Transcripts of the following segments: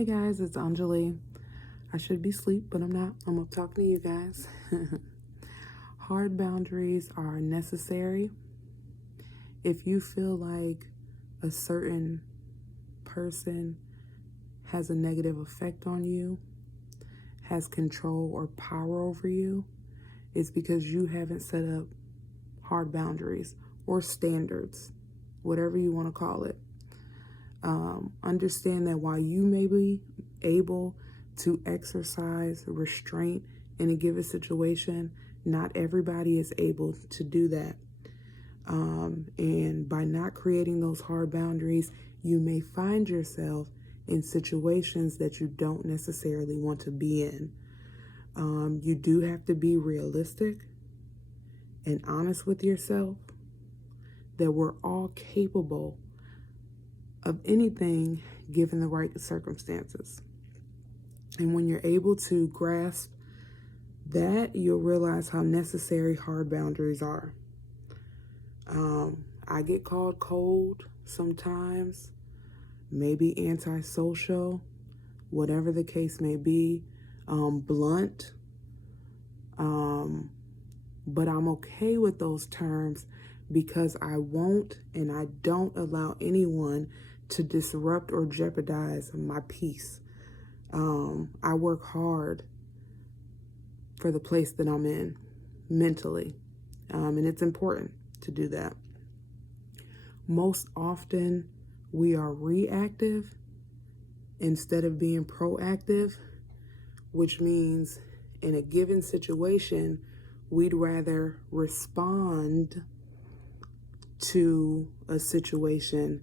Hey guys, it's Anjali. I should be asleep, but I'm not. I'm up talking to you guys. Hard boundaries are necessary. If you feel like a certain person has a negative effect on you, has control or power over you, it's because you haven't set up hard boundaries or standards, whatever you want to call it. Understand that while you may be able to exercise restraint in a given situation, not everybody is able to do that. And by not creating those hard boundaries, you may find yourself in situations that you don't necessarily want to be in. You do have to be realistic and honest with yourself that we're all capable of anything given the right circumstances. And when you're able to grasp that, you'll realize how necessary hard boundaries are. I get called cold sometimes, maybe antisocial, whatever the case may be, blunt. But I'm okay with those terms because I won't and I don't allow anyone to disrupt or jeopardize my peace. I work hard for the place that I'm in mentally, and it's important to do that. Most often, we are reactive instead of being proactive, which means in a given situation, we'd rather respond to a situation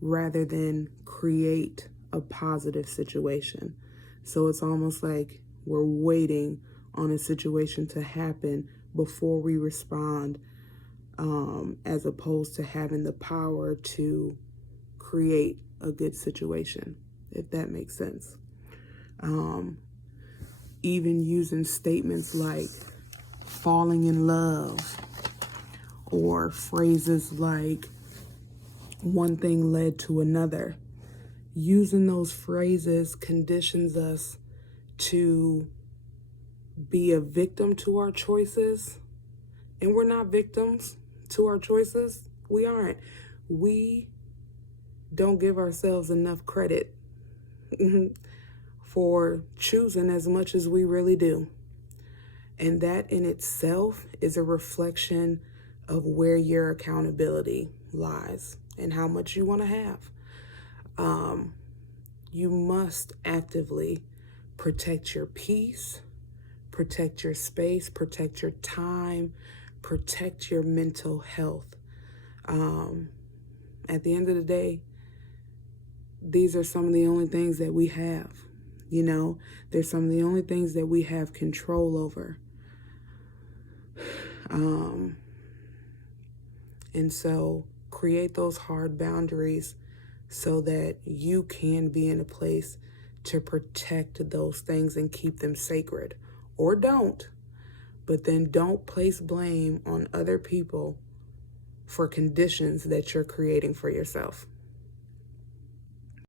rather than create a positive situation. So it's almost like we're waiting on a situation to happen before we respond, as opposed to having the power to create a good situation, if that makes sense. Even using statements like falling in love or phrases like one thing led to another. Using those phrases conditions us to be a victim to our choices. And we're not victims to our choices. We aren't. We don't give ourselves enough credit for choosing as much as we really do. And that in itself is a reflection of where your accountability lies and how much you want to have. You must actively protect your peace, protect your space, protect your time, protect your mental health. At the end of the day, these are some of the only things that we have. They're some of the only things that we have control over. And so create those hard boundaries so that you can be in a place to protect those things and keep them sacred. Or don't. But then don't place blame on other people for conditions that you're creating for yourself.